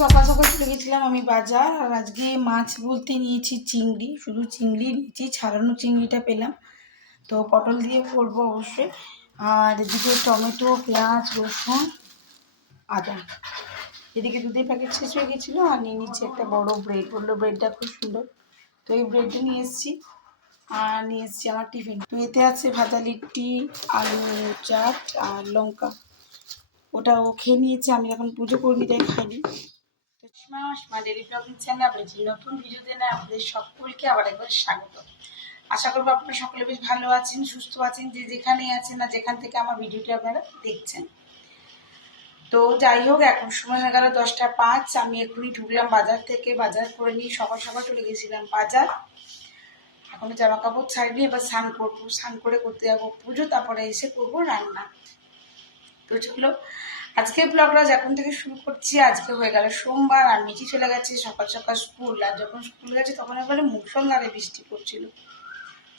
সকাল সকাল চলে গেছিলাম আমি বাজার। আর আজকে মাছ বলতে নিয়েছি চিংড়ি, শুধু চিংড়ি নিয়েছি, ছাড়ানো চিংড়িটা পেলাম। তো পটল দিয়ে করবো অবশ্যই। আর এদিকে টমেটো, পেঁয়াজ, রসুন, আদা। এদিকে দুধের প্যাকেট শেষ হয়ে গেছিলো। আর নিয়ে নিচ্ছি একটা বড় ব্রেড, বললো ব্রেডটা খুব সুন্দর, তো এই ব্রেডটা নিয়ে এসেছি। আর নিয়ে এসেছি আমার টিফিন। তো এতে আছে ভাজা লিট্টি, আলু চাট আর লঙ্কা। ওটা ও খেয়ে নিয়েছে, আমি এখন পুজো করিনি তাই খাইনি। ডেইলি ব্লগিং চ্যানেলে আপনাদের নতুন ভিডিওতে না আপনাদের সকলকে আবার একবার স্বাগত। আশা করবো আপনারা সকলে বেশ ভালো আছেন, সুস্থ আছেন, যে যেখানেই আছেন না যেখান থেকে আমার ভিডিওটি আপনারা দেখছেন। তো যাই হোক, এখন সময় হয়ে গেল 10টা 5। আমি এক্ষুনি ঢুকলাম বাজার থেকে, বাজার করে নিয়ে সকাল সকাল চলে গেছিলাম বাজার। এখন জামা কাপড় ছাড়িয়ে নিয়ে এবার স্নান করবো, স্নান করে করতে যাবো পুজো, তারপরে এসে করবো রান্না। তো চলো আজকে ব্লগটা এখন থেকে শুরু করছি। আজকে হয়ে গেল সোমবার, আর মিঠি চলে গেছে সকাল সকাল স্কুল। আর যখন স্কুল গেছে তখন একবারে মুষলধারে বৃষ্টি পড়ছিল।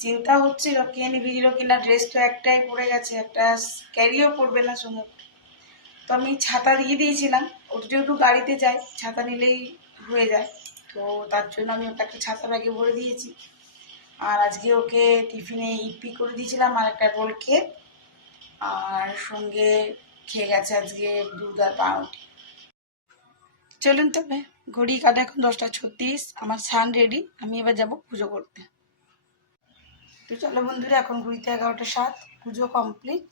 চিন্তা হচ্ছিল কে ভিজলো কিনা, ড্রেস তো একটাই পরে গেছে, একটা ক্যারিও করবে না সমুখ। তো আমি ছাতা দিয়ে দিয়েছিলাম, ওর যেহেতু গাড়িতে যায় ছাতা নিলেই হয়ে যায়, তো তার জন্য আমি ওকে একটা ছাতা ব্যাগে ভরে দিয়েছি। আর আজকে ওকে টিফিনে ইপি করে দিয়েছিলাম আর একটা রোল কেক, আর সঙ্গে খেয়ে গেছে আজকে দুধ আর পাউরুটি। চলুন তবে, ঘড়ি কাটা এখন 10টা 36, আমার স্নান রেডি, আমি এবার যাব পুজো করতে। তো চলো বন্ধুরা, এখন ঘড়িতে 11টা 7, পুজো কমপ্লিট।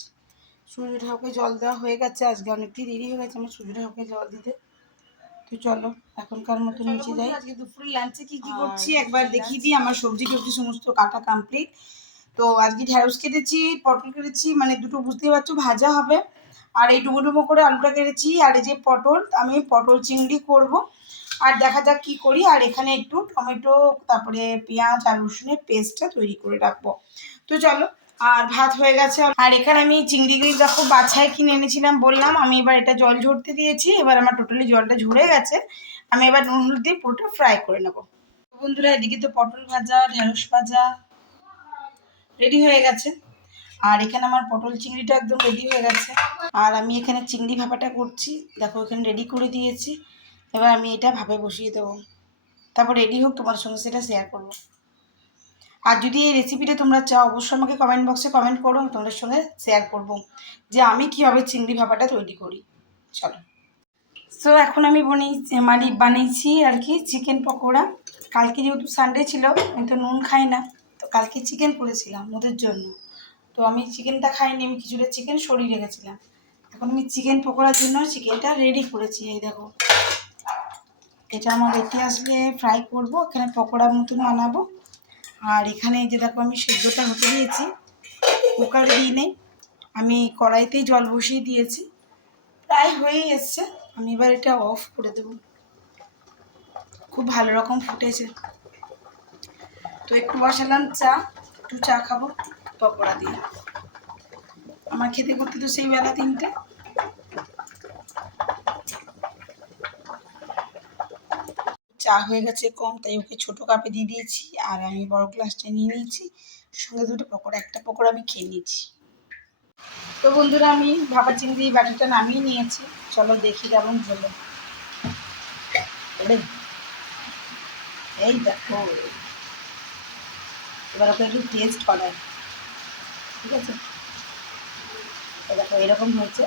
সূর্য ঠাকুরকে জল দেওয়া হয়ে গেছে, আজকে অনেকটাই দেরি হয়ে গেছে আমার সূর্য ঠাকুরকে জল দিতে। তো চলো এখনকার মতো নিচে যাই। আজকে দুপুরে লাঞ্চে কি কি করছি একবার দেখিয়ে দিই। আমার সবজি টবজি সমস্ত কাটা কমপ্লিট। তো আজকে ঢেঁড়স কেটেছি, পটল কেটেছি, মানে দুটো বুঝতেই পারছো ভাজা হবে। আর এই ডুবো ডুবো করে আলুটা কেটেছি। আর এই যে পটল, আমি পটল চিংড়ি করব। আর দেখা যাক কি করি। আর এখানে একটু টমেটো, তারপরে পেঁয়াজ আর রসুনের পেস্টটা তৈরি করে রাখবো। তো চলো, আর ভাত হয়ে গেছে। আর এখানে আমি চিংড়িগুলি দেখো বাছাই কিনে এনেছিলাম বললাম, আমি এবার এটা জল ঝরতে দিয়েছি। এবার আমার টোটালি জলটা ঝরে গেছে, আমি এবার নুন হলুদ দিয়ে পুরোটা ফ্রাই করে নেবো। বন্ধুরা এদিকে তো পটল ভাজা, ঢেঁড়স ভাজা রেডি হয়ে গেছে। আর এখানে আমার পটল চিংড়িটা একদম রেডি হয়ে গেছে। আর আমি এখানে চিংড়ি ভাপাটা করছি, দেখো এখানে রেডি করে দিয়েছি। এবার আমি এটা ভাপে বসিয়ে দেবো, তারপর রেডি হোক তোমার সঙ্গে সেটা শেয়ার করবো। আর যদি এই রেসিপিটা তোমরা চাও অবশ্যই আমাকে কমেন্ট বক্সে কমেন্ট করো, আমি তোমাদের সঙ্গে শেয়ার করবো যে আমি কীভাবে চিংড়ি ভাপাটা তৈরি করি। চলো, সো এখন আমি বানিয়েছি আর কি চিকেন পকোড়া। কালকে যেহেতু সানডে ছিল, আমি তো নুন খাই না, তো কালকে চিকেন করেছিলাম ওদের জন্য। তো আমি চিকেনটা খাইনি, আমি কিছুটা চিকেন সরিয়ে রেখেছিলাম। এখন আমি চিকেন পকোড়ার জন্য চিকেনটা রেডি করেছি। এই দেখো, এটা আমার রেখে আসলে ফ্রাই করব, এখানে পকোড়ার মতন বানাবো। আর এখানে এই যে দেখো, আমি সেদ্ধটা হতে দিয়েছি, কুকারে দিই নেই, আমি কড়াইতেই জল বসিয়ে দিয়েছি, প্রায় হয়েই এসছে। আমি এবার এটা অফ করে দেব। খুব ভালো রকম ফুটেছে। তো একটু বসালাম চা, একটু চা খাবো পকোড়া দিয়ে। আমার খেতে করতে তো সেই বেলা 3টে। চা হয়ে গেছে কম, তাই ওকে ছোটো কাপে দিয়ে দিয়েছি, আর আমি বড় গ্লাসটা নিয়ে নিয়েছি, সঙ্গে দুটো পকোড়া, একটা পকোড়া আমি খেয়ে নিয়েছি। তো বন্ধুরা, আমি ভাপা চিংড়ি বাটিটা নামিয়ে নিয়েছি, চলো দেখি কেমন হলো। এই দেখো, এবার ওকে একটু টেস্ট করাই, ঠিক আছে? দেখো এরকম হয়েছে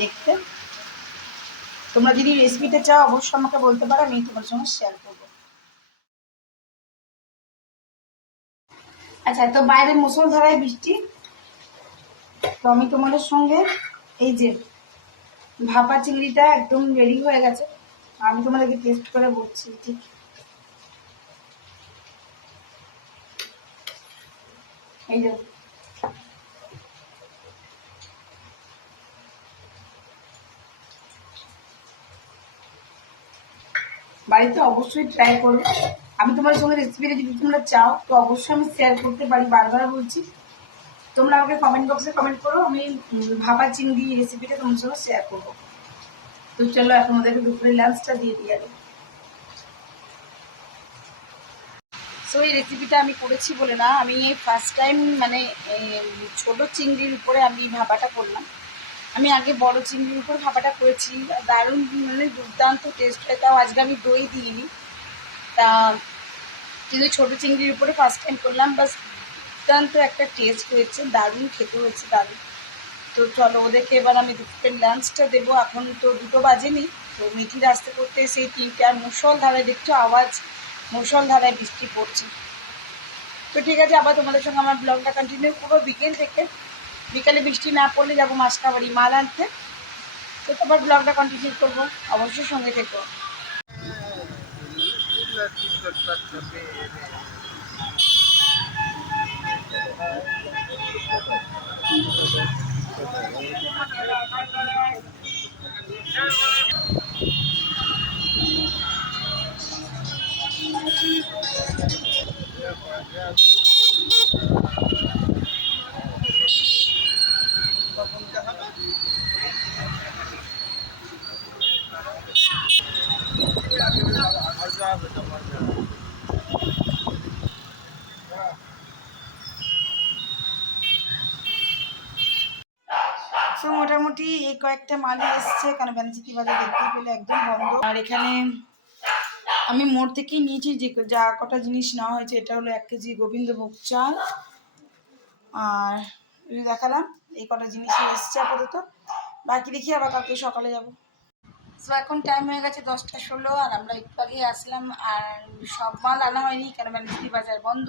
দেখতে। তোমরা যদি রেসিপিটা চাও অবশ্যই আমাকে বলতে পারো, আমি তোমার সঙ্গে শেয়ার করবো। আচ্ছা, তো বাইরে মুষলধারায় বৃষ্টি, তো আমি তোমাদের সঙ্গে এই যে ভাপা চিংড়িটা একদম রেডি হয়ে গেছে, আমি তোমাদেরকে টেস্ট করে বলছি। ঠিক এই যে, বাড়িতে অবশ্যই ট্রাই করো। আমি তোমার সঙ্গে রেসিপিটা যদি তোমরা চাও তো অবশ্যই আমি শেয়ার করতে পারি, বারবার বলছি। তোমরা আমাকে কমেন্ট বক্সে কমেন্ট করো, আমি ভাপা চিংড়ি রেসিপিটা তোমার সঙ্গে শেয়ার করবো। তো চলো এখন ওদেরকে দুপুরে লাঞ্চটা দিয়ে দিয়ে যাবে। সো এই রেসিপিটা আমি করেছি বলে না, আমি ফার্স্ট টাইম মানে ছোট চিংড়ির উপরে আমি ভাপাটা করলাম। আমি আগে বড় চিংড়ির উপর ভাপাটা করেছি, দারুণ মানে দুর্দান্ত টেস্ট হয়। তাও আজকে আমি দই দিইনি, তা কিন্তু ছোটো চিংড়ির উপরে ফার্স্ট টাইম করলাম, বাস দুর্দান্ত একটা টেস্ট হয়েছে, দারুণ খেতে হয়েছে, দারুণ। তো চলো ওদেরকে এবার আমি দুপুরের লাঞ্চটা দেবো। এখন তো 2টো বাজেনি, তো মিঠির আসতে করতে সেই 3টে, আর মুষলধারায় দেখছো আওয়াজ, মুষলধারায় বৃষ্টি পড়ছে। তো ঠিক আছে, আবার তোমাদের সঙ্গে আমার ব্লগটা কন্টিনিউ করবো বিকেল থেকে। বিকালে বৃষ্টি না পড়লে যাবো মাসকাবাড়ি মাল আনতে। তো তোমার ব্লগটা কন্টিনিউ করবো, অবশ্যই সঙ্গে থেকো। তো মোটামুটি এই কয়েকটা মালই এসছে, কারণ ব্যানাচিতি বাজার দেখতেই পেলে একদম বন্ধ। আর এখানে আমি মোড় থেকেই নিয়েছি যে যা কটা জিনিস নেওয়া হয়েছে। এটা হলো 1 কেজি গোবিন্দভোগ চাল, আর দেখালাম এই কটা জিনিসই এসছে আপাতত। বাকি দেখি আবার কালকে সকালে যাব। তো এখন টাইম হয়ে গেছে 10টা 16, আর আমরা একটু আগে আসলাম, আর সব মাল আনা হয়নি কারণ ব্যানাচিতি বাজার বন্ধ।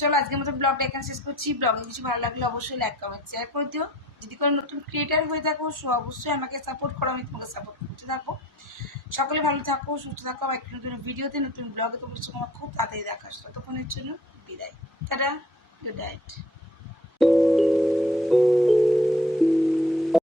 চলো আজকের মতো ব্লগটা এখানে শেষ করছি। ব্লগে কিছু ভালো লাগলে অবশ্যই লাইক কমেন্ট শেয়ার করে দিও। যদি কোনো নতুন ক্রিয়েটার হয়ে থাকো অবশ্যই আমাকে সাপোর্ট করো, আমি তোমাকে সাপোর্ট করতে থাকবো। সকলে ভালো থাকো, সুস্থ থাকো। একটা নতুন ভিডিওতে নতুন ব্লগে তোমার সঙ্গে আমার খুব তাড়াতাড়ি দেখা আসছে। ততক্ষণের জন্য বিদায়, টাটা, গুড নাইট।